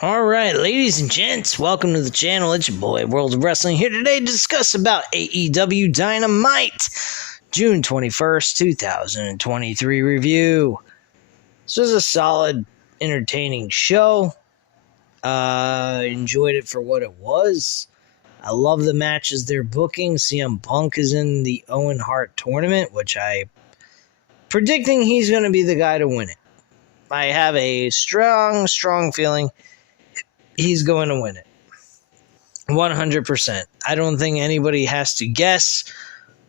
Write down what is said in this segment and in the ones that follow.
All right, ladies and gents, welcome to the channel. It's your boy, World of Wrestling, here today to discuss about AEW Dynamite, June 21st, 2023 review. This was a solid, entertaining show. Enjoyed it for what it was. I love the matches they're booking. CM Punk is in the Owen Hart tournament, which I'm predicting he's going to be the guy to win it. I have a strong feeling he's going to win it. 100%. I don't think anybody has to guess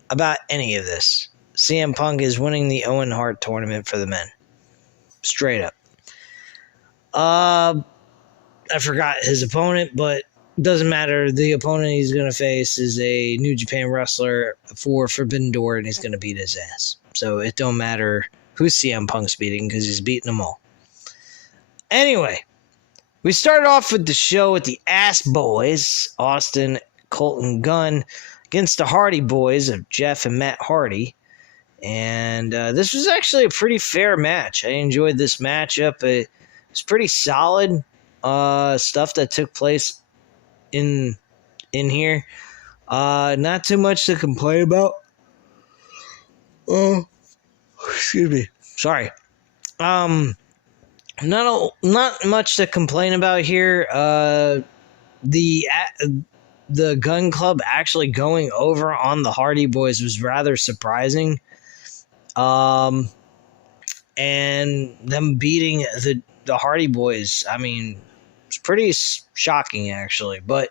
about any of this. CM Punk is winning the Owen Hart tournament for the men. Straight up. I forgot his opponent, but doesn't matter. The opponent he's going to face is a New Japan wrestler for Forbidden Door, and he's going to beat his ass. So it don't matter who CM Punk's beating, because he's beating them all. Anyway, we started off with the show with the Ass Boys, Austin, Colton Gunn, against the Hardy Boys of Jeff and Matt Hardy. And this was actually a pretty fair match. I enjoyed this matchup. It was pretty solid stuff that took place in here. Not too much to complain about. Oh, excuse me. Sorry. Not much to complain about here. The Gun Club actually going over on the Hardy Boys was rather surprising. And them beating the Hardy Boys, I mean, it's pretty shocking actually. But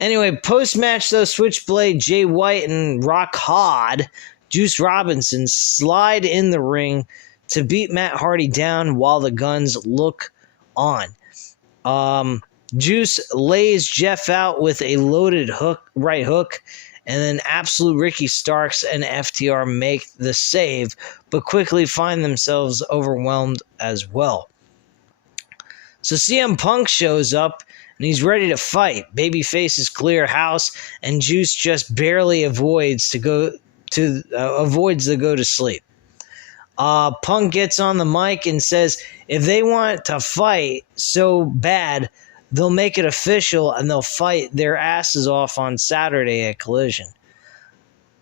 anyway, post-match though, Switchblade, Jay White, and Rock Hod, Juice Robinson slide in the ring to beat Matt Hardy down while the Guns look on. Juice lays Jeff out with a loaded right hook, and then Absolute Ricky Starks and FTR make the save, but quickly find themselves overwhelmed as well. So CM Punk shows up, and he's ready to fight. Babyface's clear house, and Juice just barely avoids the go to sleep. Punk gets on the mic and says if they want to fight so bad, they'll make it official and they'll fight their asses off on Saturday at Collision.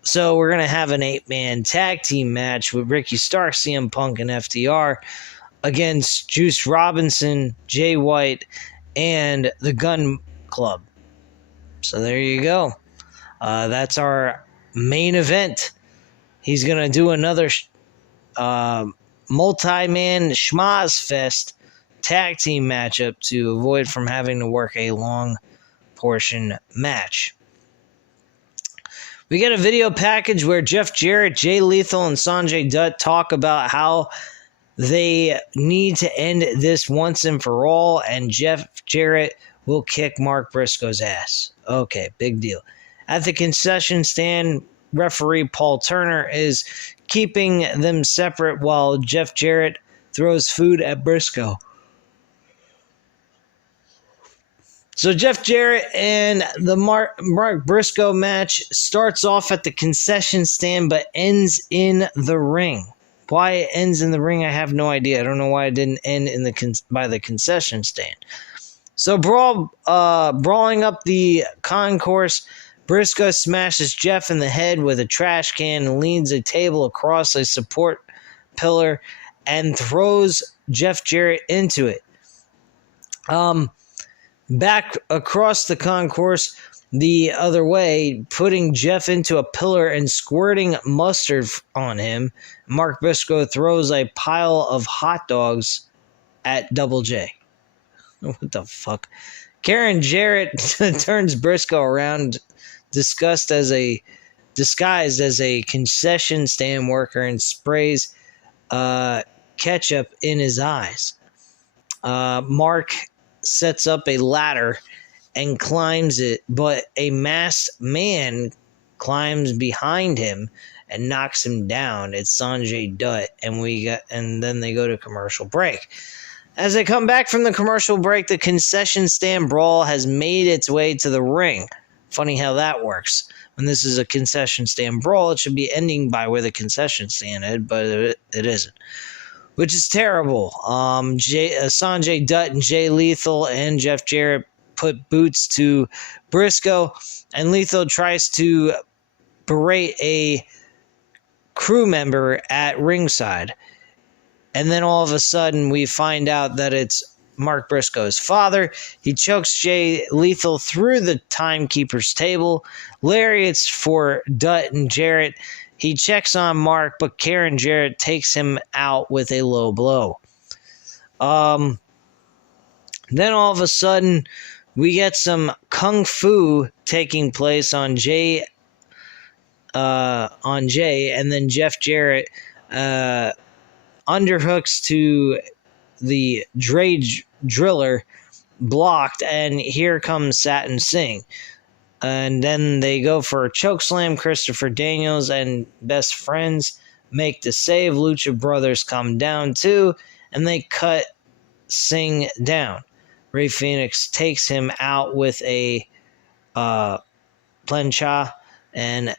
So we're going to have an 8-man tag team match with Ricky Starks, CM Punk, and FTR against Juice Robinson, Jay White, and the Gun Club. So there you go. That's our main event. He's going to do another multi-man schmaz fest tag team matchup to avoid from having to work a long portion match. We get a video package where Jeff Jarrett, Jay Lethal, and Sanjay Dutt talk about how they need to end this once and for all, and Jeff Jarrett will kick Mark Briscoe's ass. Okay, big deal. At the concession stand, referee Paul Turner is keeping them separate while Jeff Jarrett throws food at Briscoe. So Jeff Jarrett and the Mark Briscoe match starts off at the concession stand but ends in the ring. Why it ends in the ring, I have no idea. I don't know why it didn't end in by the concession stand. So brawling up the concourse, Briscoe smashes Jeff in the head with a trash can and leans a table across a support pillar and throws Jeff Jarrett into it. Back across the concourse the other way, putting Jeff into a pillar and squirting mustard on him, Mark Briscoe throws a pile of hot dogs at Double J. What the fuck? Karen Jarrett turns Briscoe around, disguised as a concession stand worker, and sprays ketchup in his eyes. Mark sets up a ladder and climbs it, but a masked man climbs behind him and knocks him down. It's Sanjay Dutt, and then they go to commercial break. As they come back from the commercial break, the concession stand brawl has made its way to the ring. Funny how that works. When this is a concession stand brawl, it should be ending by where the concession stand is, but it isn't. which is terrible. Sanjay Dutt and Jay Lethal and Jeff Jarrett put boots to Briscoe, and Lethal tries to berate a crew member at ringside. And then all of a sudden, we find out that it's Mark Briscoe's father. He chokes Jay Lethal through the timekeeper's table. Lariats for Dutt and Jarrett. He checks on Mark, but Karen Jarrett takes him out with a low blow. Then all of a sudden, we get some kung fu taking place on Jay, and then Jeff Jarrett underhooks to the driller, blocked, and here comes Satin Singh. And then they go for a chokeslam. Christopher Daniels and Best Friends make the save. Lucha Brothers come down too, and they cut Singh down. Rey Fenix takes him out with a plancha, and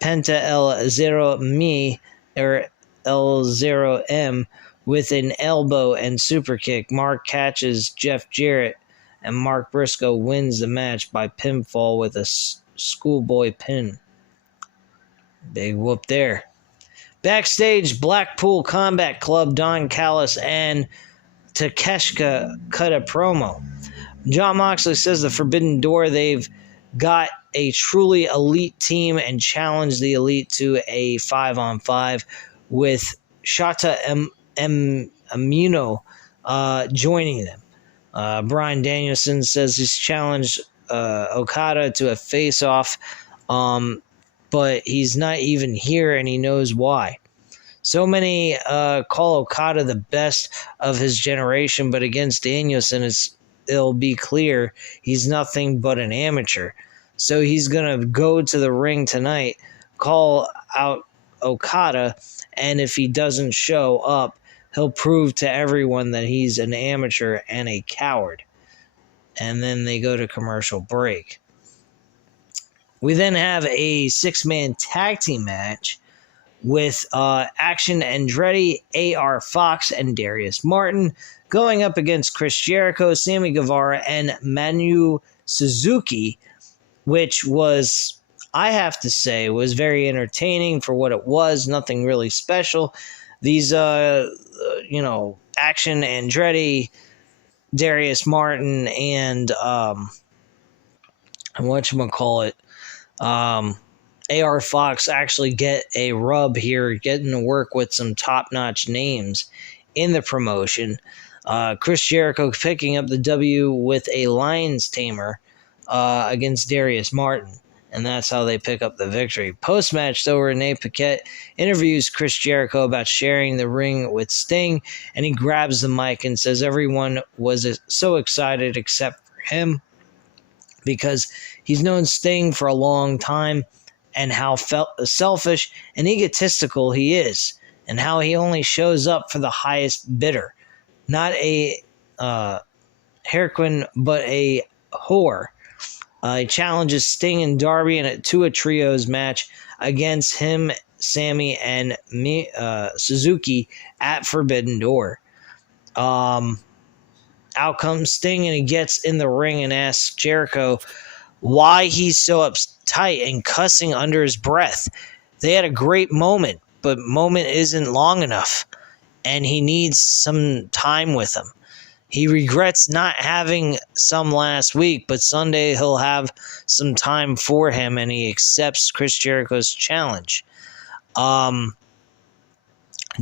Penta El Zero Mi, or L0M, with an elbow and super kick. Mark catches Jeff Jarrett, and Mark Briscoe wins the match by pinfall with a schoolboy pin. Big whoop there. Backstage, Blackpool Combat Club, Don Callis and Takeshita cut a promo. Jon Moxley says the Forbidden Door, they've got a truly elite team and challenged the elite to a 5-on-5 with Shota Imino joining them. Bryan Danielson says he's challenged Okada to a face-off, but he's not even here and he knows why. So many call Okada the best of his generation, but against Danielson, it'll be clear he's nothing but an amateur. So he's going to go to the ring tonight, call out Okada, and if he doesn't show up, he'll prove to everyone that he's an amateur and a coward. And then they go to commercial break. We then have a 6-man tag team match with Action Andretti, AR Fox, and Darius Martin going up against Chris Jericho, Sammy Guevara, and Manu Suzuki, which was, I have to say, was very entertaining for what it was. Nothing really special. These, Action Andretti, Darius Martin, and whatchamacallit, AR Fox actually get a rub here, getting to work with some top-notch names in the promotion. Chris Jericho picking up the W with a Lion's Tamer against Darius Martin, and that's how they pick up the victory. Post-match, though, Renee Paquette interviews Chris Jericho about sharing the ring with Sting, and he grabs the mic and says everyone was so excited except for him because he's known Sting for a long time, and how selfish and egotistical he is, and how he only shows up for the highest bidder. Not a Harlequin, but a whore. He challenges Sting and Darby to a trios match against him, Sammy, and Suzuki at Forbidden Door. Out comes Sting, and he gets in the ring and asks Jericho why he's so uptight and cussing under his breath. They had a great moment, but moment isn't long enough, and he needs some time with him. He regrets not having some last week, but Sunday he'll have some time for him, and he accepts Chris Jericho's challenge.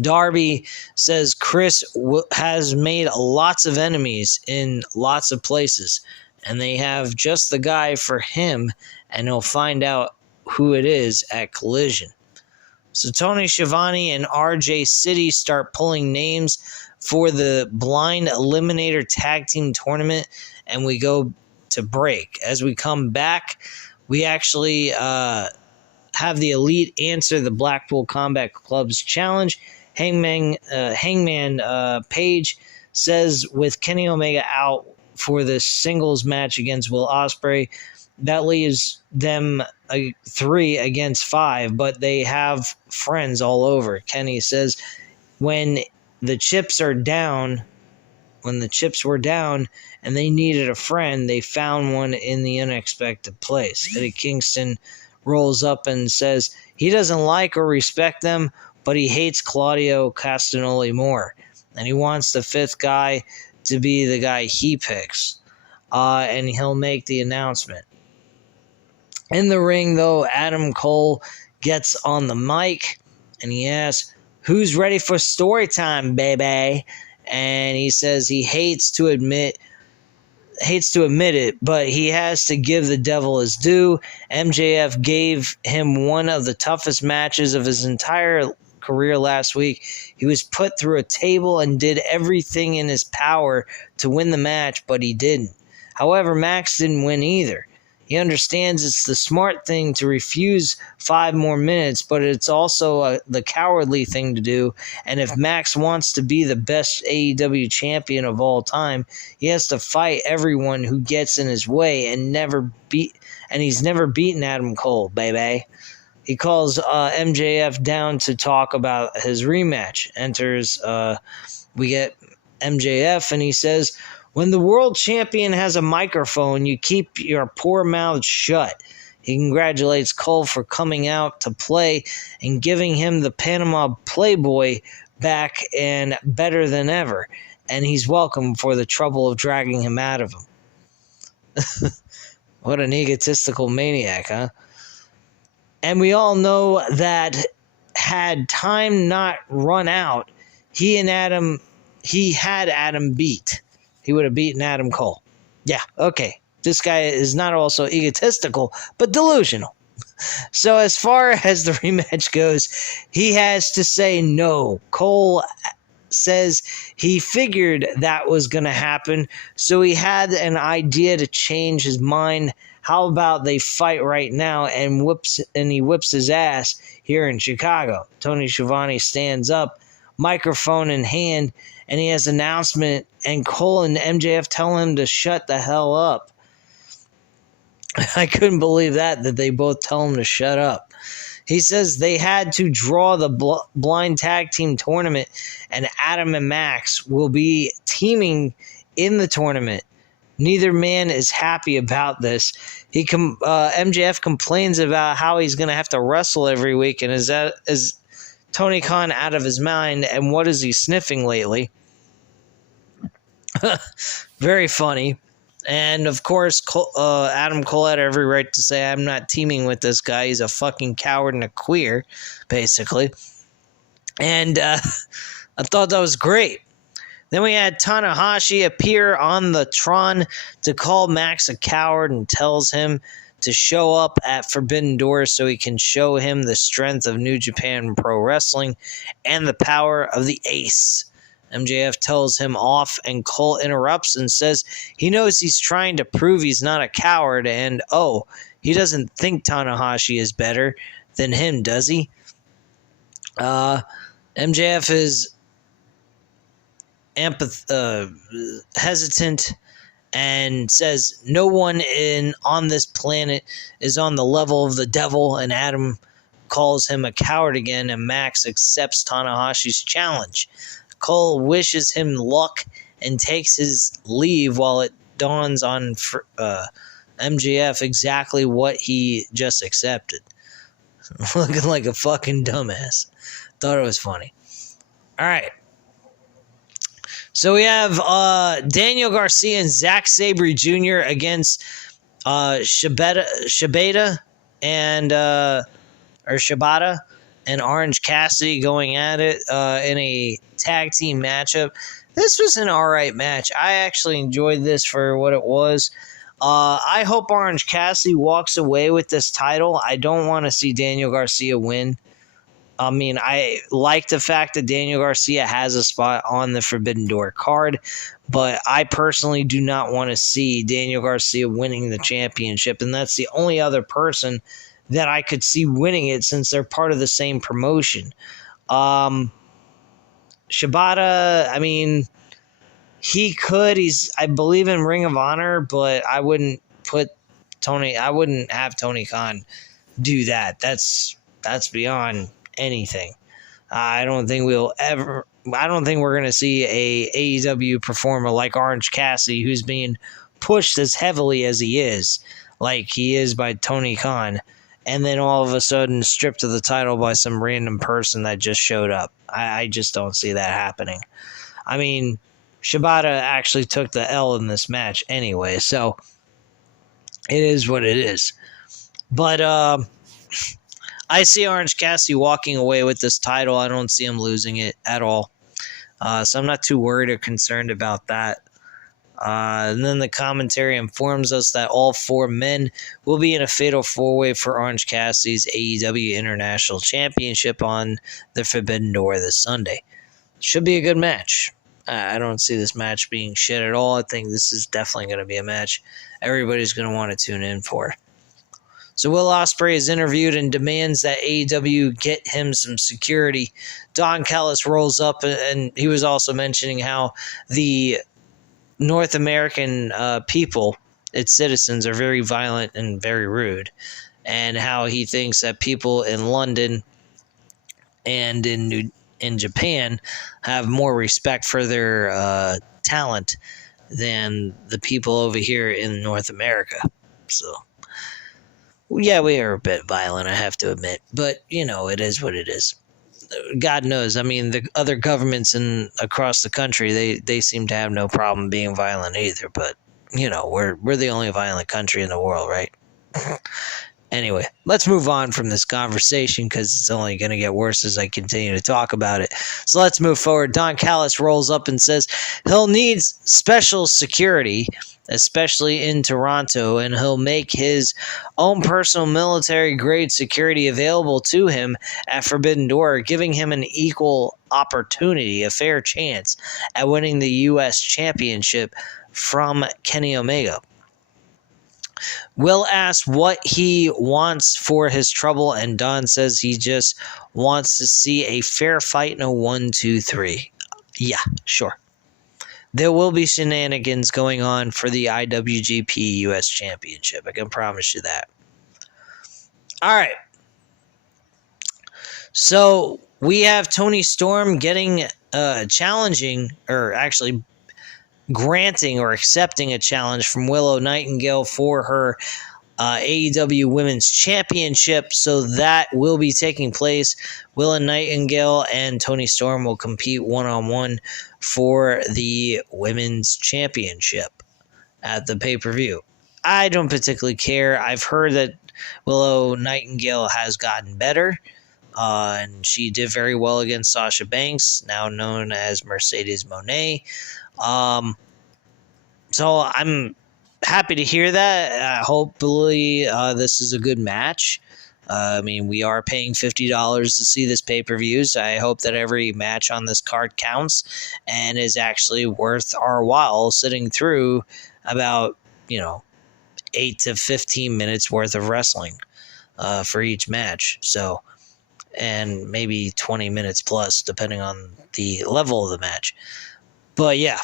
Darby says Chris has made lots of enemies in lots of places, and they have just the guy for him, and he'll find out who it is at Collision. So Tony Schiavone and RJ City start pulling names for the Blind Eliminator Tag Team Tournament, and we go to break. As we come back, we actually have the Elite answer the Blackpool Combat Club's challenge. Hangman Page says with Kenny Omega out for the singles match against Will Ospreay, that leaves them 3 against 5, but they have friends all over. Kenny says when the chips are down, when the chips were down and they needed a friend, they found one in the unexpected place. Eddie Kingston rolls up and says he doesn't like or respect them, but he hates Claudio Castagnoli more. And he wants the fifth guy to be the guy he picks. And he'll make the announcement. In the ring, though, Adam Cole gets on the mic and he asks, "Who's ready for story time, baby?" And he says he hates to admit it, but he has to give the devil his due. MJF gave him one of the toughest matches of his entire career last week. He was put through a table and did everything in his power to win the match, but he didn't. However, Max didn't win either. He understands it's the smart thing to refuse 5 more minutes, but it's also the cowardly thing to do. And if Max wants to be the best AEW champion of all time, he has to fight everyone who gets in his way and he's never beaten Adam Cole, baby. He calls MJF down to talk about his rematch. We get MJF and he says, "When the world champion has a microphone, you keep your poor mouth shut." He congratulates Cole for coming out to play and giving him the Panama Playboy back and better than ever. And he's welcome for the trouble of dragging him out of him. What an egotistical maniac, huh? And we all know that had time not run out, he had Adam beat. He would have beaten Adam Cole. Yeah, okay. This guy is not also egotistical, but delusional. So as far as the rematch goes, he has to say no. Cole says he figured that was going to happen, so he had an idea to change his mind. How about they fight right now, and he whips his ass here in Chicago. Tony Schiavone stands up, microphone in hand, and he has an announcement, and Cole and MJF tell him to shut the hell up. I couldn't believe that they both tell him to shut up. He says they had to draw the blind tag team tournament, and Adam and Max will be teaming in the tournament. Neither man is happy about this. MJF complains about how he's going to have to wrestle every week, and is Tony Khan out of his mind, and what is he sniffing lately? Very funny. And of course, Adam Cole had every right to say, "I'm not teaming with this guy. He's a fucking coward and a queer," basically. And I thought that was great. Then we had Tanahashi appear on the Tron to call Max a coward and tells him to show up at Forbidden Door so he can show him the strength of New Japan Pro Wrestling and the power of the Ace. MJF tells him off, and Cole interrupts and says he knows he's trying to prove he's not a coward, and he doesn't think Tanahashi is better than him, does he? MJF is hesitant and says no one on this planet is on the level of the devil, and Adam calls him a coward again, and Max accepts Tanahashi's challenge. Cole wishes him luck and takes his leave while it dawns on MJF exactly what he just accepted. Looking like a fucking dumbass. Thought it was funny. All right. So we have Daniel Garcia and Zack Sabre Jr. against Shibata and Orange Cassidy going at it in a tag team matchup. This was an alright match. I actually enjoyed this for what it was. I hope Orange Cassidy walks away with this title. I don't want to see Daniel Garcia win. I mean, I like the fact that Daniel Garcia has a spot on the Forbidden Door card, but I personally do not want to see Daniel Garcia winning the championship, and that's the only other person that I could see winning it since they're part of the same promotion. Shibata, I mean, I believe in Ring of Honor, but I wouldn't have Tony Khan do that. That's beyond anything. I don't think we'll ever I don't think we're going to see a AEW performer like Orange Cassidy, who's being pushed as heavily as he is, like he is by Tony Khan, and then all of a sudden stripped of the title by some random person that just showed up. I just don't see that happening. I mean, Shibata actually took the L in this match anyway, so it is what it is. But I see Orange Cassidy walking away with this title. I don't see him losing it at all. So I'm not too worried or concerned about that. And then the commentary informs us that all 4 men will be in a fatal 4-way for Orange Cassidy's AEW International Championship on the Forbidden Door this Sunday. Should be a good match. I don't see this match being shit at all. I think this is definitely going to be a match everybody's going to want to tune in for. So Will Ospreay is interviewed and demands that AEW get him some security. Don Callis rolls up, and he was also mentioning how the North American people, its citizens, are very violent and very rude, and how he thinks that people in London and in Japan have more respect for their talent than the people over here in North America. So, yeah, we are a bit violent, I have to admit, but it is what it is. God knows. I mean, the other governments across the country, they seem to have no problem being violent either. But we're the only violent country in the world, right? Anyway, let's move on from this conversation because it's only going to get worse as I continue to talk about it. So let's move forward. Don Callis rolls up and says he'll need special security, especially in Toronto, and he'll make his own personal military-grade security available to him at Forbidden Door, giving him an equal opportunity, a fair chance, at winning the U.S. Championship from Kenny Omega. Will asks what he wants for his trouble, and Don says he just wants to see a fair fight in a 1-2-3. Yeah, sure. There will be shenanigans going on for the IWGP US Championship. I can promise you that. All right. So we have Toni Storm getting challenging, or actually granting or accepting a challenge from Willow Nightingale for her AEW Women's Championship. So that will be taking place. Willow Nightingale and Toni Storm will compete one-on-one for the Women's Championship at the pay-per-view. I don't particularly care. I've heard that Willow Nightingale has gotten better, and she did very well against Sasha Banks, now known as Mercedes Moné. So I'm happy to hear that. Hopefully this is a good match. I mean, we are paying $50 to see this pay-per-view, so I hope that every match on this card counts and is actually worth our while sitting through about, 8 to 15 minutes worth of wrestling for each match. So, and maybe 20 minutes plus, depending on the level of the match. But yeah,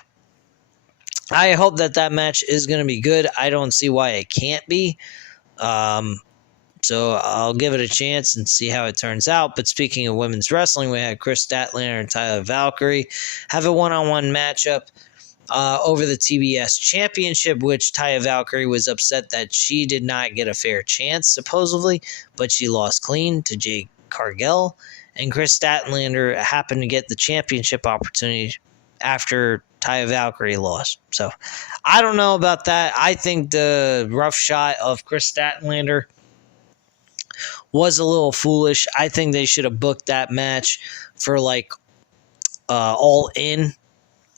I hope that match is going to be good. I don't see why it can't be. So I'll give it a chance and see how it turns out. But speaking of women's wrestling, we had Chris Statlander and Tyler Valkyrie have a one-on-one matchup over the TBS Championship, which Tyler Valkyrie was upset that she did not get a fair chance, supposedly, but she lost clean to Jade Cargill. And Chris Statlander happened to get the championship opportunity after Tyler Valkyrie lost. So I don't know about that. I think the rough shot of Chris Statlander was a little foolish. I think they should have booked that match for All In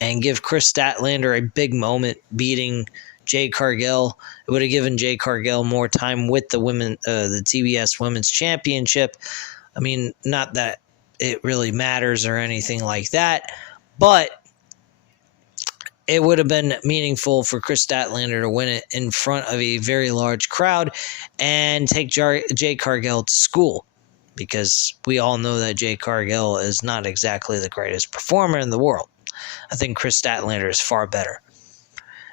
and give Chris Statlander a big moment beating Jade Cargill. It would have given Jade Cargill more time with the TBS Women's Championship. I mean, not that it really matters or anything like that, but it would have been meaningful for Chris Statlander to win it in front of a very large crowd and take Jade Cargill to school, because we all know that Jade Cargill is not exactly the greatest performer in the world. I think Chris Statlander is far better.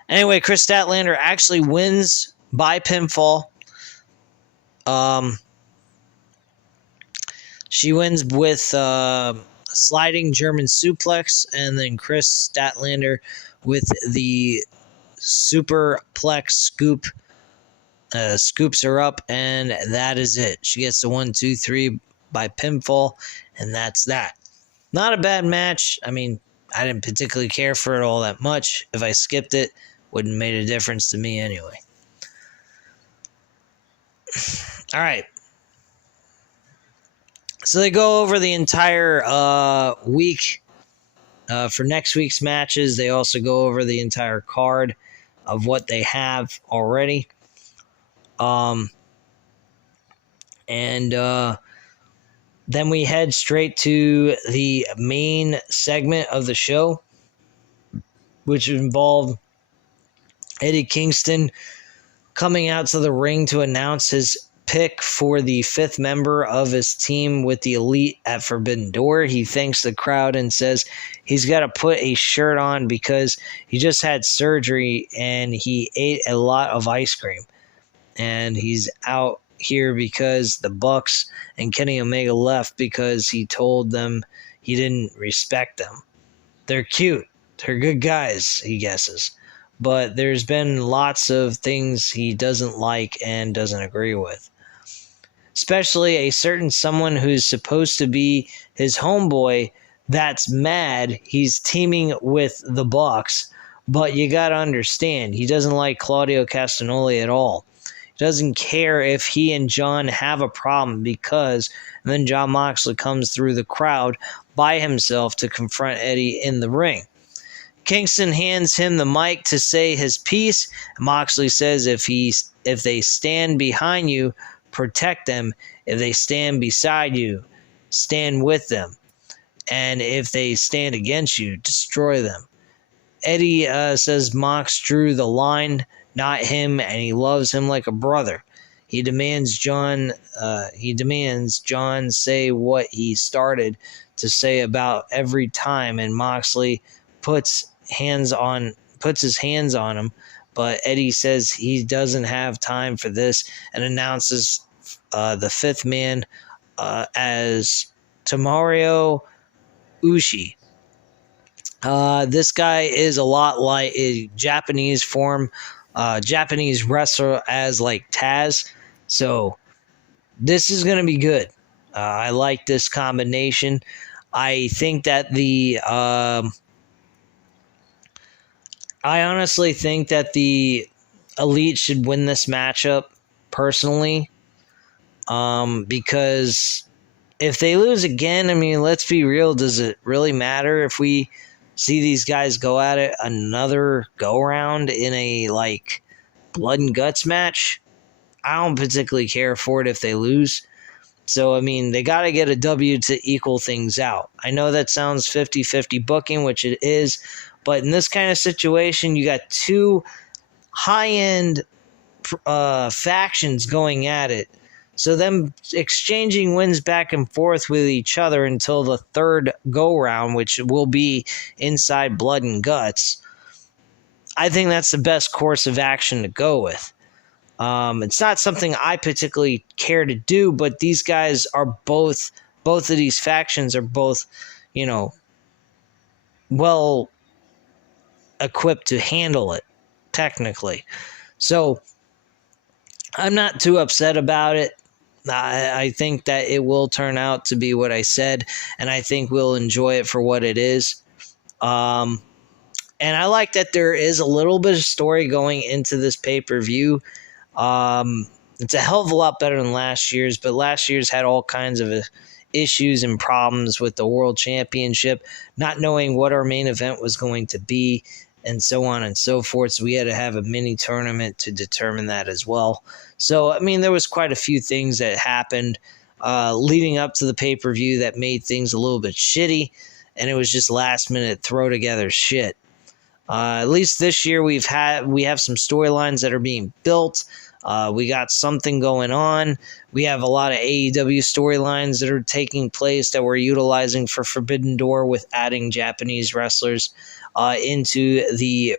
Anyway, Chris Statlander actually wins by pinfall. She wins with, let's sliding German suplex, and then Chris Statlander with the superplex scoop. Scoops her up, and that is it. She gets the 1, 2, 3 by pinfall, and that's that. Not a bad match. I mean, I didn't particularly care for it all that much. If I skipped it, wouldn't have made a difference to me anyway. All right. So they go over the entire week for next week's matches. They also go over the entire card of what they have already. Then we head straight to the main segment of the show, which involved Eddie Kingston coming out to the ring to announce his pick for the 5th member of his team with the Elite at Forbidden Door. He thanks the crowd and says he's got to put a shirt on because he just had surgery and he ate a lot of ice cream. And he's out here because the Bucks and Kenny Omega left because he told them he didn't respect them. They're cute. They're good guys, he guesses. But there's been lots of things he doesn't like and doesn't agree with. Especially a certain someone who's supposed to be his homeboy that's mad he's teaming with the Bucks. But you got to understand, he doesn't like Claudio Castagnoli at all. Doesn't care if he and John have a problem because then Jon Moxley comes through the crowd by himself to confront Eddie in the ring. Kingston hands him the mic to say his piece. Moxley says if they stand behind you, protect them. If they stand beside you, stand with them. And if they stand against you, destroy them. Eddie says Mox drew the line, not him, and he loves him like a brother. He demands John say what he started to say about every time, and Moxley puts his hands on him, but Eddie says he doesn't have time for this and announces the 5th man as Tomohiro Ishii. This guy is a lot like a Japanese wrestler as like Taz. So this is going to be good. I like this combination. I think that I honestly think that the Elite should win this matchup personally. Because if they lose again, I mean, let's be real. Does it really matter if we see these guys go at it another go-round in a, like, blood and guts match? I don't particularly care for it if they lose. So, I mean, they got to get a W to equal things out. I know that sounds 50-50 booking, which it is, but in this kind of situation, you got two high-end factions going at it. So them exchanging wins back and forth with each other until the third go-round, which will be inside blood and guts, I think that's the best course of action to go with. It's not something I particularly care to do, but these guys are both of these factions are both, well equipped to handle it, technically. So I'm not too upset about it. I think that it will turn out to be what I said, and I think we'll enjoy it for what it is. And I like that there is a little bit of story going into this pay-per-view. It's a hell of a lot better than last year's, but last year's had all kinds of issues and problems with the World Championship, not knowing what our main event was going to be, and so on and so forth. So we had to have a mini tournament to determine that as well. So, I mean, there was quite a few things that happened leading up to the pay-per-view that made things a little bit shitty, and it was just last-minute throw-together shit. At least this year we have some storylines that are being built. We got something going on. We have a lot of AEW storylines that are taking place that we're utilizing for Forbidden Door with adding Japanese wrestlers into the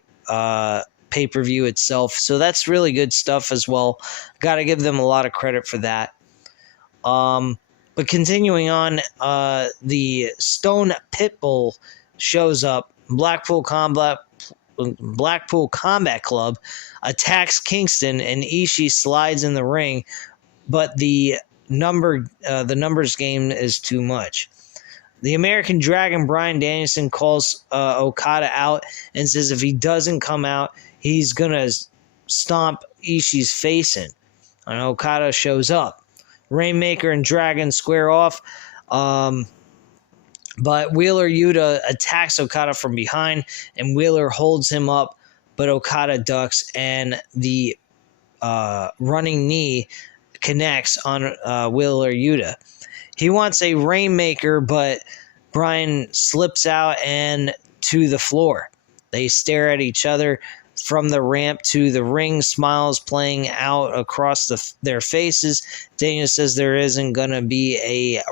pay-per-view itself. So that's really good stuff as well. Got to give them a lot of credit for that. But But continuing on, the Stone Pitbull shows up. Blackpool Combat Club attacks Kingston, and Ishii slides in the ring, but the numbers game is too much. The American Dragon Bryan Danielson calls Okada out and says if he doesn't come out, he's gonna stomp Ishii's face in. And Okada shows up. Rainmaker and Dragon square off, but Wheeler Yuta attacks Okada from behind, and Wheeler holds him up, but Okada ducks, and the running knee connects on Wheeler Yuta. He wants a Rainmaker, but Bryan slips out and to the floor. They stare at each other from the ramp to the ring, smiles playing out across their faces. Daniel says there isn't going to be any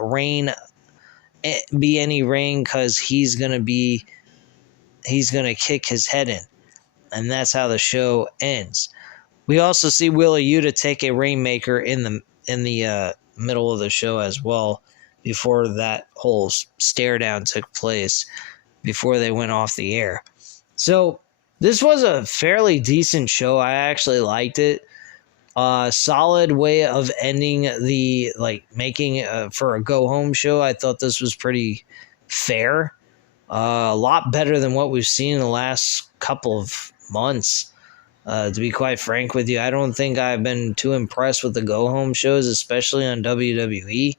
rain because he's going to kick his head in. And that's how the show ends. We also see Wheeler Yuta take a Rainmaker in the middle of the show as well, before that whole stare down took place, before they went off the air. So this was a fairly decent show. I actually liked it. Solid way of ending making for a go home show. I thought this was pretty fair. A lot better than what we've seen in the last couple of months. To be quite frank with you, I don't think I've been too impressed with the go-home shows, especially on WWE.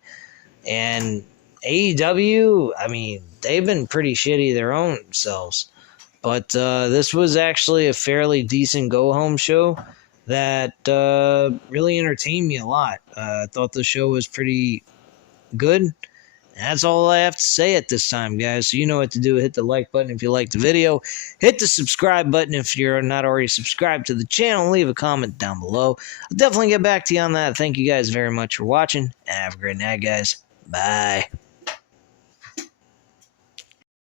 And AEW, I mean, they've been pretty shitty their own selves. But this was actually a fairly decent go-home show that really entertained me a lot. I thought the show was pretty good. That's all I have to say at this time, guys. So you know what to do. Hit the like button if you liked the video. Hit the subscribe button if you're not already subscribed to the channel. Leave a comment down below. I'll definitely get back to you on that. Thank you guys very much for watching. And have a great night, guys. Bye.